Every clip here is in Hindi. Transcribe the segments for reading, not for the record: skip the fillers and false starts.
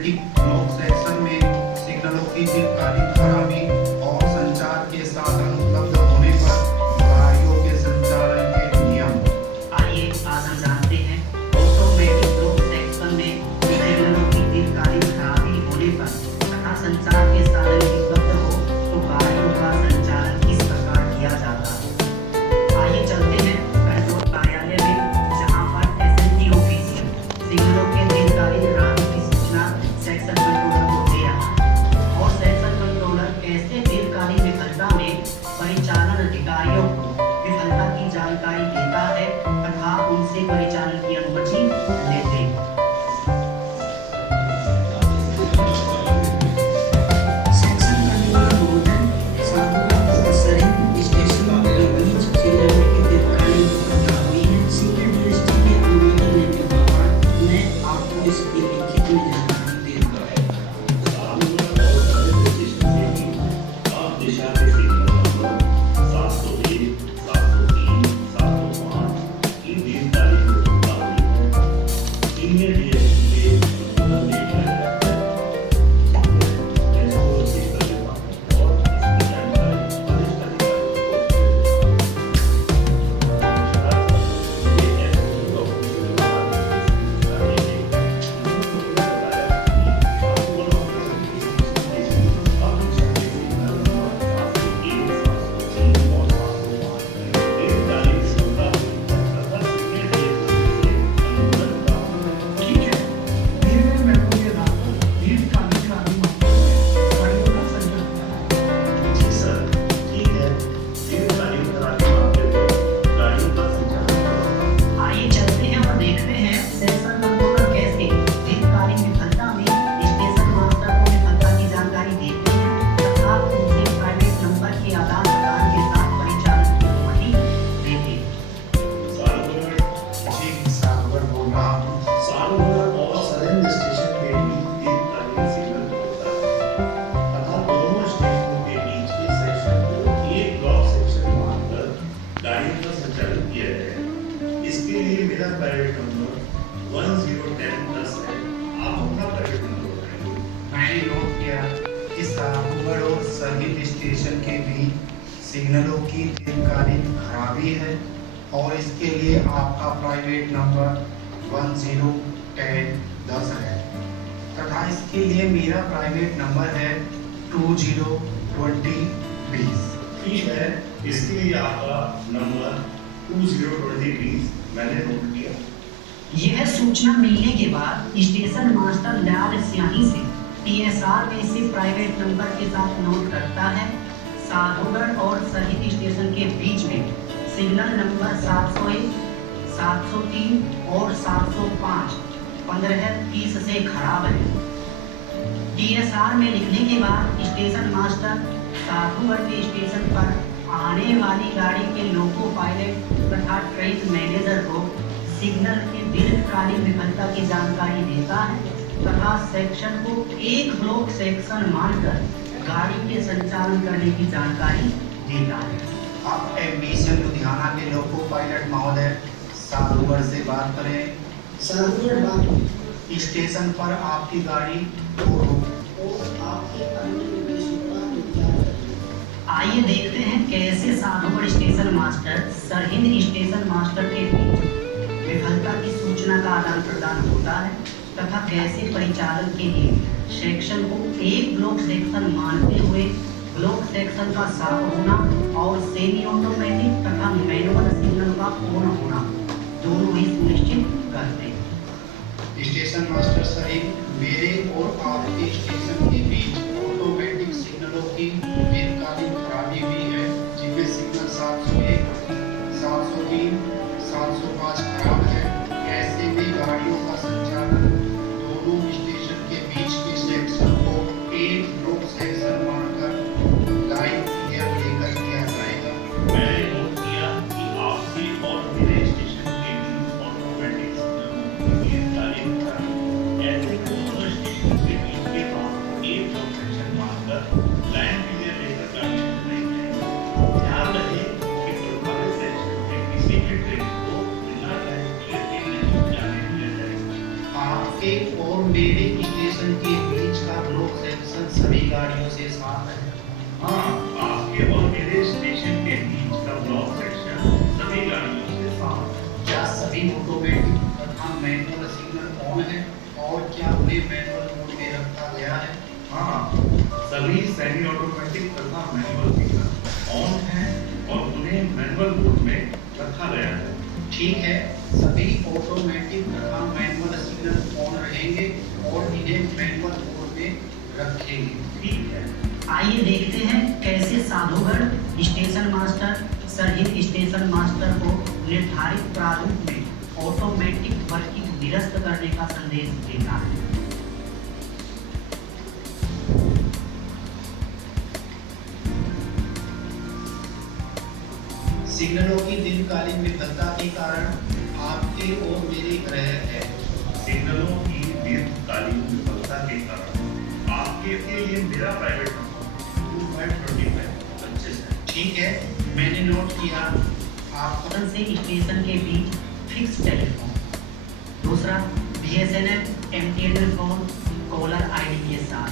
ऑटोमेटिक ब्लॉक सेक्शन में सिग्नलों की दीर्घकालीन खराबी और संचार के साधन उपलब्ध होने पर गाड़ियों के संचालन के नियम। आइए आज हम जानते हैं ऑटोमेटिक ब्लॉक सेक्शन में सिग्नलों की दीर्घकालीन खराबी होने पर तथा संचार के साधन उपलब्ध हो तो गाड़ियों का संचालन किस प्रकार किया जाता है। आइए चलते हैं कंट्रोल कार्यालय में, जहां पर एसएनटी ऑफिसियल सिग्नलों के दीर्घकालीन खराबी की सूचना सेक्शन कंट्रोलर को दे रहा है और सेक्शन कंट्रोलर कैसे दीर्घकालीन विफलता में परिचालन अधिकारियों को विफलता की जानकारी देता है तथा उनसे परिचालन की अनुमति लेते हैं। सेक्शन कंट्रोलर बोर्डन साधुवाद और सरिंद स्टेशन के बीच सिग्नल की दीर्घकालीन विफलता हुई है। सीनियर मिनिस्ट्री की अनुमति लेने के बाद मैं आपको इसकी लिखित में जानकारी दे दूंगा। इसके लिए मेरा प्राइवेट नंबर 1010+ है। आप अपना प्राइवेट नंबर बताएंगे। मैंने नोट किया कि साहूगढ़ और सरहिंद स्टेशन के बीच सिग्नलों की दीर्घकालीन खराबी है और इसके लिए आपका प्राइवेट नंबर 1010 है तथा इसके लिए मेरा प्राइवेट नंबर है 202020। ठीक है, इसके लिए आपका नंबर 2020 मैंने नोट किया। यह सूचना मिलने के बाद स्टेशन मास्टर लाल स्याही से टीएसआर में इसे प्राइवेट नंबर के साथ नोट करता है। साधुगढ़ और सरहिंद स्टेशन के बीच में सिग्नल नंबर 701, 703 और 705 15:30 से खराब है। टीएसआर में लिखने के बाद स्टेशन मास्टर साधुगढ़ के स्टेशन पर आने वाली गाड़ी के लोको पायलट तथा ट्रेन मैनेजर को सिग्नल की दीर्घकालीन विफलता की जानकारी देता है तथा सेक्शन को एक ब्लॉक सेक्शन मानकर गाड़ी के संचालन करने की जानकारी देता है। आप एम्बिशन लुधियाना के लोको पायलट महोदय साधुगढ़ से बात करें। साधुगढ़ बात स्टेशन पर आपकी गाड़ी आइए देखते हैं कैसे Sadhugarh station master Sirhind station master के बीच विफलता की सूचना का आदान प्रदान होता है तथा कैसे परिचालन के लिए सेक्शन को एक ब्लॉक सेक्शन मानते हुए ब्लॉक सेक्शन का साफ होना और सेमी ऑटोमेटिक तथा मैनुअल सिग्नल का पूर्ण होना दोनों ही सुनिश्चित करते हैं। स्टेशन मास्टर साहिब, मेरे और आपके स्टेशन के बीच ऑटोमेटिक सिग्नलों की दीर्घकालीन खराबी हुई है, जिनमें सिग्नल 701, 703, 705 खराब है। ऐसे में गाड़ियों का संचालन दोनों स्टेशन के बीच के सेक्शन को एक ब्लॉक सेक्शन मानकर लाइन क्लियर लेकर किया जाएगा। मैंने नोट किया कि आपसे और मेरे स्टेशन के बीच ऑटोमेटिक सिग्नल की दीर्घकालीन खराबी ऐसे दोनों स्टेशन के बीच के स्टेशन के बीच का ब्लॉक सेक्शन सभी गाड़ियों से साफ है। हाँ, आपके और मेरे स्टेशन के बीच का ब्लॉक सेक्शन सभी गाड़ियों से साफ है। क्या सभी ऑटोमेटिक तथा मैनुअल सिग्नल ऑन है और क्या उन्हें मैनुअल मोड में रखा गया है? हाँ, सभी सेमी ऑटोमेटिक तथा मैनुअल सिग्नल ऑन है और उन्हें मैनुअल मोड में रखा गया है। ठीक है, सभी ऑटोमेटिक तथा मैनुअल सिग्नल ऑन रहेंगे और इन्हें मैनुअल मोड में रखेंगे। ठीक है। आइए देखते हैं कैसे साधुगढ़ स्टेशन मास्टर सहित स्टेशन मास्टर को निर्धारित प्रारूप में ऑटोमेटिक वर्किंग निरस्त करने का संदेश देता है। सिग्नलों की दीर्घकालीन विफलता के कारण आपके और मेरे ग्रह है। सिग्नलों की दीर्घकालीन विफलता के कारण आपके के लिए मेरा प्राइवेट नंबर 2525 25 है। ठीक है, मैंने नोट किया। आप पटन से स्टेशन के बीच फिक्स टेलीफोन, दूसरा BSNL MTNL phone caller ID के साथ,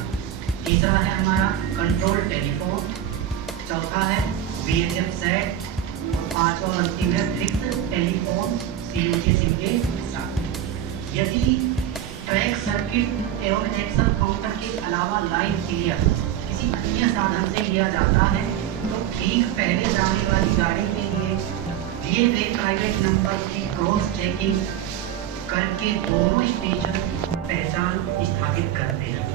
तीसरा है हमारा कंट्रोल टेलीफोन, चौथा है VHF सेट और पांचवा और अंतिम है फिक्स टेलीफोन COG सिम के साथ। यदि ट्रैक सर्किट एवं एक्सेल काउंटर के अलावा लाइन क्लियर किसी अन्य साधन से लिया जाता है तो ठीक पहले जाने वाली गाड़ी के लिए दिए गए प्राइवेट नंबर की क्रॉस चेकिंग करके दोनों स्टेशन पहचान स्थापित करते हैं।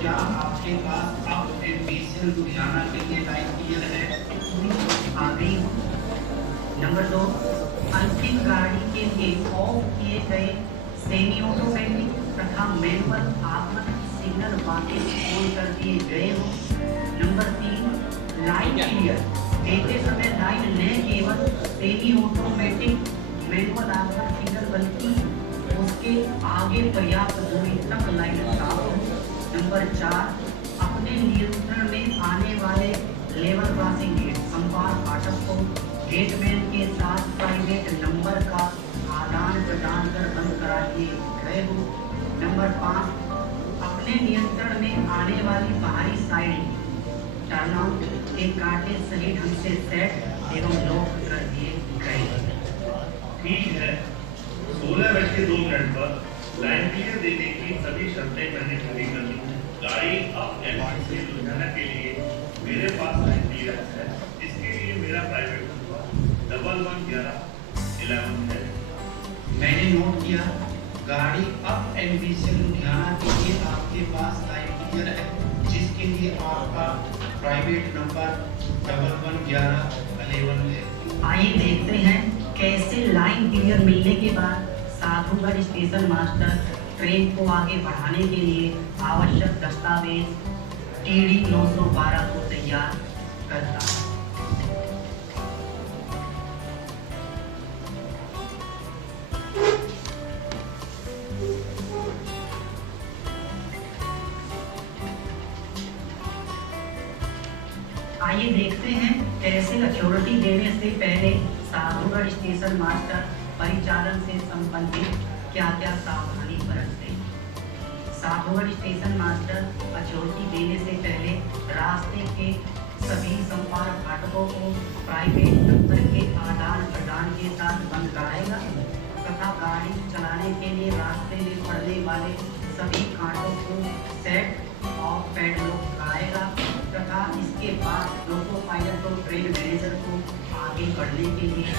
क्या आपके पास अब एमबीसीएल लुधियाना के लिए लाइन क्लियर है? आ गई। नंबर 2, अंतिम गाड़ी के लिए ऑफ किए गए सेमी ऑटोमेटिक तथा मैनुअल आगमन सिग्नल बातें ऑन कर दिए गए हों। नंबर 3, लाइन क्लियर देते समय लाइन न केवल सेमी ऑटोमेटिक मैनुअल आगमन सिग्नल बल्कि उसके आगे पर्याप्त दूरी तक लाइन साफ हो। नंबर 4, अपने नियंत्रण में आने वाले लेवल क्रॉसिंग गेट संपार फाटक को गेटमैन के साथ प्राइवेट नंबर का आदान प्रदान कर बंद करा दिए गए हो। नंबर 5, अपने नियंत्रण में आने वाली बाहरी साइड टर्नआउट के कांटे सही ढंग से सेट एवं लॉक कर दिए गए। ठीक है। 16:02 पर लाइन क्लियर देने की सभी शर्तें मैंने पूरी कर ली हैं। गाड़ी अब एमपी से लुधियाना के लिए मेरे पास लाइन क्लियर है। इसके लिए मेरा प्राइवेट नंबर 1111 है। मैंने नोट किया। गाड़ी अब एमबीसीएल लुधियाना के लिए आपके पास लाइन क्लियर है, जिसके लिए आपका प्राइवेट नंबर 1111 है। आइए देखते हैं कैसे लाइन क्लियर मिलने के बाद साधुगढ़ स्टेशन मास्टर ट्रेन को आगे बढ़ाने के लिए आवश्यक दस्तावेज TD 912 को तैयार करता है। आइए देखते हैं कैसे अथॉरिटी देने से पहले साधुगढ़ स्टेशन मास्टर परिचालन से संबंधित क्या क्या सावधानी बरतते हैं। साधुगढ़ स्टेशन मास्टर अथॉरिटी देने से पहले रास्ते के सभी संपर्क फाटकों को प्राइवेट नंबर के आदान प्रदान के साथ बंद कराएगा तथा गाड़ी चलाने के लिए रास्ते में पड़ने वाले सभी कांटों को सेट और पैडलॉक कराएगा तथा इसके बाद लोको पायलट और ट्रेन मैनेजर को आगे बढ़ने के लिए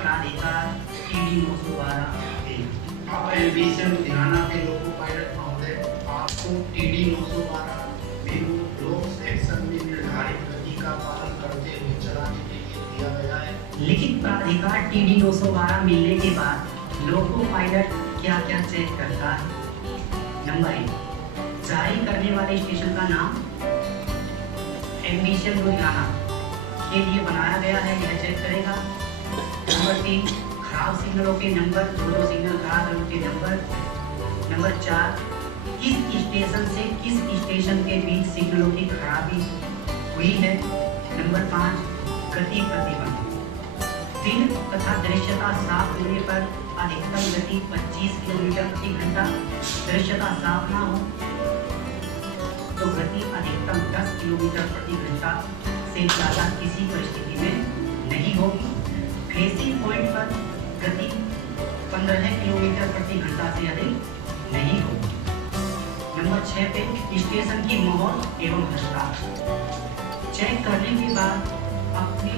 प्राधिकार TD 912 देगा। अब एमबीसीएल लुधियाना के लोको पायलट महोदय, आपको TD 912 मेनू ब्लॉक सेक्शन में निर्धारित गति का पालन करते हुए चलाने के लिए दिया गया है। लिखित प्राधिकार TD 912 मिलने के बाद लोको पायलट क्या क्या चेक करता है। नंबर 1, जारी करने वाले स्टेशन का नाम एमबीसीएल लुधियाना के लिए बनाया गया है, यह चेक करेगा। नंबर 3, खराब सिग्नलों के नंबर, जो सिग्नल खराब है उनके नंबर। नंबर 4, किस स्टेशन से किस स्टेशन के बीच सिग्नलों की खराबी हुई है। नंबर 5, गति प्रतिबंध। दिन तथा दृश्यता साफ होने पर अधिकतम गति 25 किलोमीटर प्रति घंटा, दृश्यता साफ ना हो किलोमीटर प्रति घंटा से ज़्यादा किसी परिस्थिति में नहीं होगी। फेसिंग पॉइंट पर गति 15 किलोमीटर प्रति घंटा से अधिक नहीं होगी। नंबर 6 पे स्टेशन की मोहर एवं हस्ताक्षर चेक करने के बाद अपने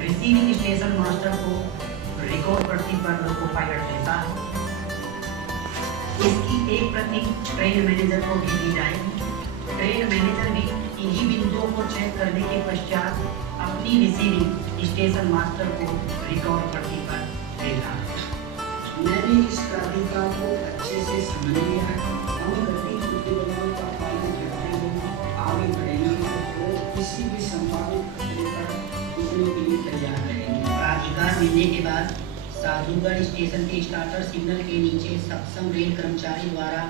रिसीविंग स्टेशन मास्टर को रिकॉर्ड प्रति पर लोको पायलट देता है। इसकी एक प्रति ट्रेन मैनेजर को भी दी जाएगी। ट्रेन मैनेजर भी इन्हीं बिंदुओं को चेक करने के पश्चात अपनी रिसीविंग स्टेशन मास्टर को रिकॉर्ड प्रति पर देता है। मैंने इस प्राधिकार को अच्छे से समझ लिया है। हम गति प्रतिबंधों का पालन करते हुए आगे बढ़ेंगे और किसी भी संभावित खतरे पर उठने के लिए तैयार रहेंगे। प्राधिकार मिलने के बाद साधुगढ़ स्टेशन के स्टार्टर सिग्नल के नीचे सक्षम रेल कर्मचारी द्वारा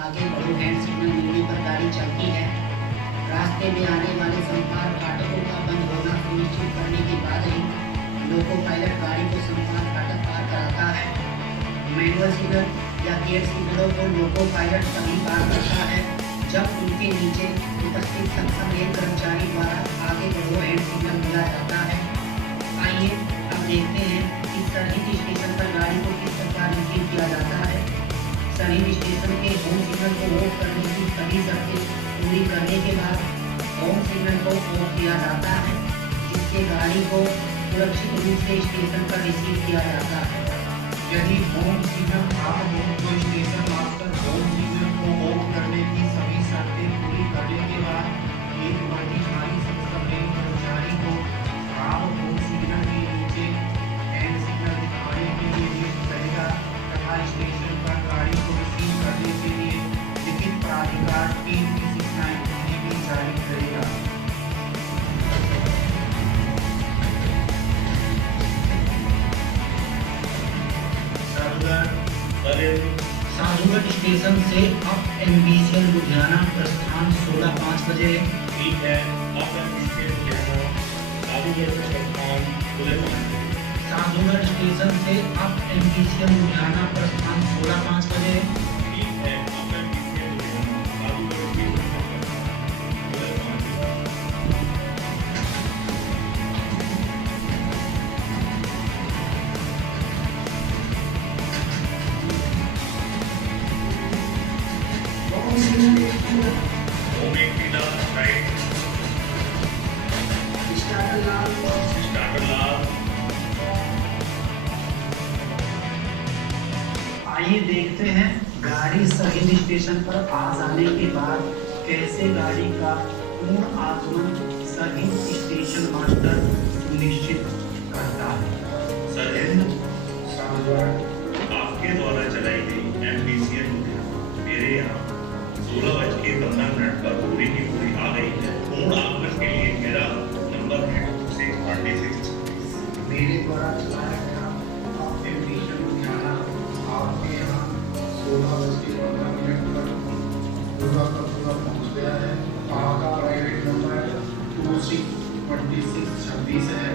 आगे बढ़ो हैंड सिग्नल मिलने पर गाड़ी चलती है। रास्ते में आने वाले संपर्क फाटकों का बंद होना सुनिश्चित करने के बाद ही लोको पायलट गाड़ी को संपर्क फाटक पार कराता है। मैनुअल सिग्नल या गेट सिग्नलों को लोको पायलट तभी पार करता है जब उनके नीचे उपस्थित सक्षम रेल कर्मचारी द्वारा आगे बढ़ो हैंड सिग्नल मिला जाता है। आइए अब देखते हैं कि सरहिंद स्टेशन पर गाड़ी को किस प्रकार रिसीव किया जाता है। सरहिंद स्टेशन के होम सिग्नल को ऑफ करने की सभी शर्तें पूरी करने के बाद होम सिग्नल को ऑफ किया जाता है, जिससे गाड़ी को सुरक्षित रूप से स्टेशन पर रिसीव किया जाता है। यदि होम सिग्नल ऑन हो तो स्टेशन मास्टर होम सिग्नल को ऑफ करने की सभी शर्तें पूरी करने के बाद एक अधिकारी सक्षम रेल कर्मचारी को आप होम सिग्नल के नीचे हैंड सिग्नल दिखाने के लिए लिफ्ट करेगा तथा स्टेशन पर गाड़ी को रिसीव करने के लिए लिखित प्राधिकार टीम की शिक्षाएं भी जारी करेगा। साधुगढ़ स्टेशन से अप एमबीसीएल लुधियाना प्रस्थान 16:05 बजे। ठीक है, अब इसके लुधियाना साधुगढ़ से प्रस्थान 16:05। साधुगढ़ स्टेशन से अप एमबीसीएल लुधियाना प्रस्थान 16:05 बजे। ठीक है, अब इसके लुधियाना साधुगढ़ से प्रस्थान 16:05। होम एक पीला राइट स्टार्टर लाल। आइए देखते हैं गाड़ी सरहिंद स्टेशन पर आ जाने के बाद कैसे गाड़ी का पूर्ण आगमन सरहिंद स्टेशन मास्टर सुनिश्चित करता है। सरहिंद आपके द्वारा चलाई गई एमबीसीएल लुधियाना मेरे यहाँ 16:15 पर पूरी की पूरी आ गई है। पूर्ण आगमन के लिए मेरा नंबर है 636। मेरे द्वारा चलाया गया एमबीसीएल लुधियाना आपके यहाँ 16:15 पर पूरा का पूरा पहुँच गया है। आपका प्राइवेट नंबर 262626 है।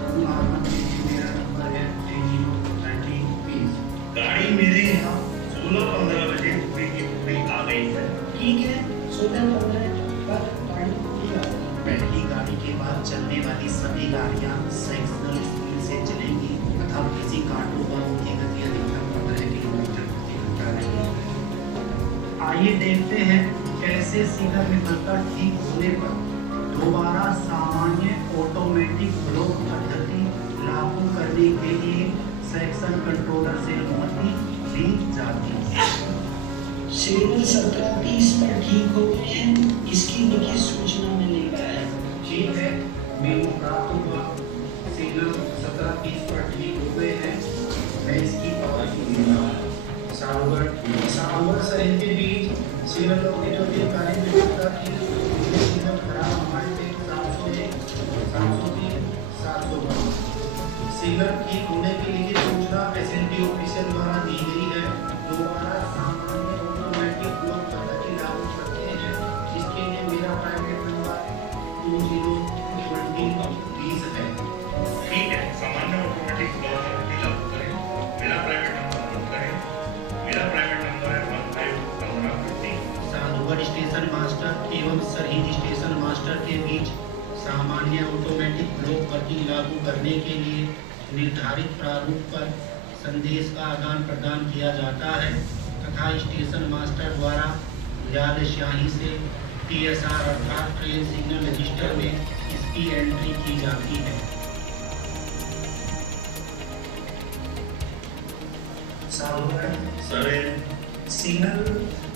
पूर्ण आगमन के लिए मेरा नंबर है 3030। गाड़ी मेरे यहाँ 16:15 बजे पूरी की पूरी आ गई है। ठीक है, 16:15 पर गाड़ी पूरी आ गई। पहली गाड़ी के बाद चलने वाली सभी गाड़ियां सेक्शनल स्पीड से चलेंगी तथा किसी कांटों पर उनकी गति अधिकतम 15 किलोमीटर प्रति घंटा रहेगी। आइए देखते हैं कैसे सिग्नल विफलता ठीक होने पर दोबारा सामान्य ऑटोमेटिक ब्लॉक पद्धति लागू करने के लिए सेक्शन कंट्रोलर से अनुमति ली जाती है। सिग्नल 17:30 पर ठीक हो गए हैं। इसकी लिखित सूचना में लेकर है। ठीक है, मेमो प्राप्त हुआ। सिग्नल 17:30 पर ठीक हो गए हैं। मैं इसकी पावती दूंगा। साधुगढ़ सरहिंद के बीच सिग्नलों की जो दीर्घकालीन विफलता थी, सिग्नल खराब हमारे पे 701, 703, 702। सिग्नल ठीक होने की लिखित सूचना एसएनटी ऑफिसर द्वारा दी गई है। दोबारा सामान्य ऑटोमेटिक ब्लॉक पद्धति लागू करते हैं। इसके लिए मेरा प्राइवेट नंबर 2020 है। ठीक है, सामान्य ऑटोमेटिक ब्लॉक पद्धति लागू करें। मेरा प्राइवेट नंबर नोट करें। मेरा प्राइवेट नंबर है 151550। साधुगढ़ स्टेशन मास्टर एवं शहीद स्टेशन मास्टर के बीच सामान्य ऑटोमेटिक ब्लॉक वर्किंग लागू करने के लिए निर्धारित प्रारूप पर संदेश का आदान प्रदान किया जाता है तथा स्टेशन मास्टर द्वारा लाल स्याही से TSR अर्थात ट्रेन सिग्नल रजिस्टर में इसकी एंट्री की जाती है। 7. Sir Signal